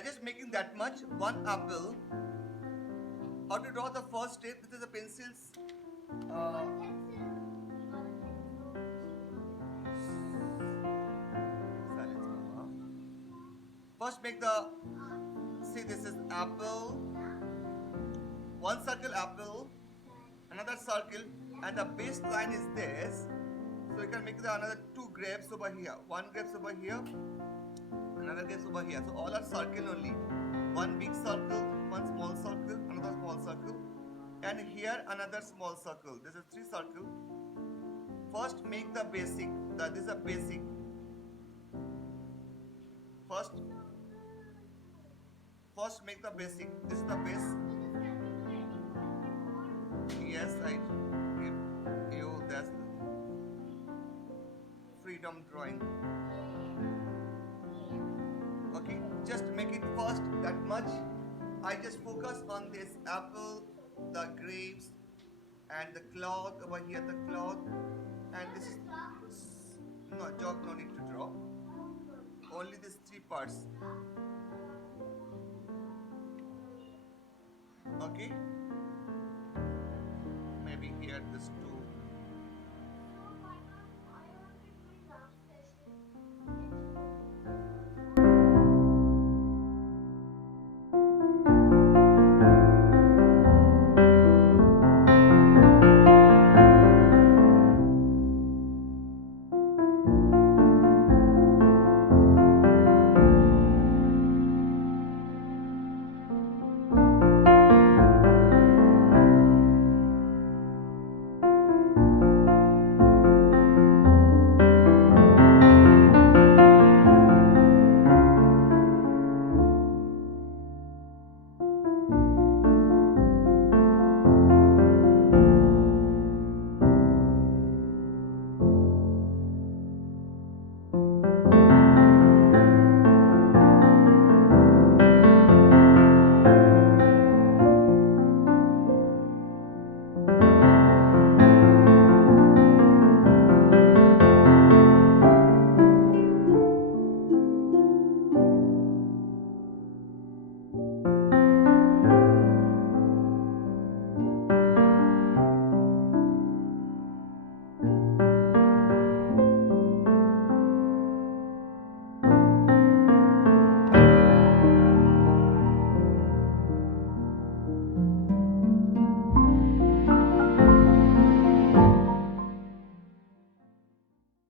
I just making that much. One apple. How to draw the first step? This is the pencils. Uh, Silence, Mama. First, make the. See, this is apple. One circle apple, another circle, and the baseline is this. So you can make the another two grapes over here. One grapes over here, another grapes over here. So all are circle only. One big circle, one small circle, another small circle, and here another small circle. This is three circle. First make the basic. This is a basic. First make the basic. This is the base. Yes, I give you that's freedom drawing. Okay, just make it first that much. I just focus on this apple, the grapes, and the cloth over here, the cloth, and this is no job, no need to draw. Only these three parts. Okay, maybe here this two.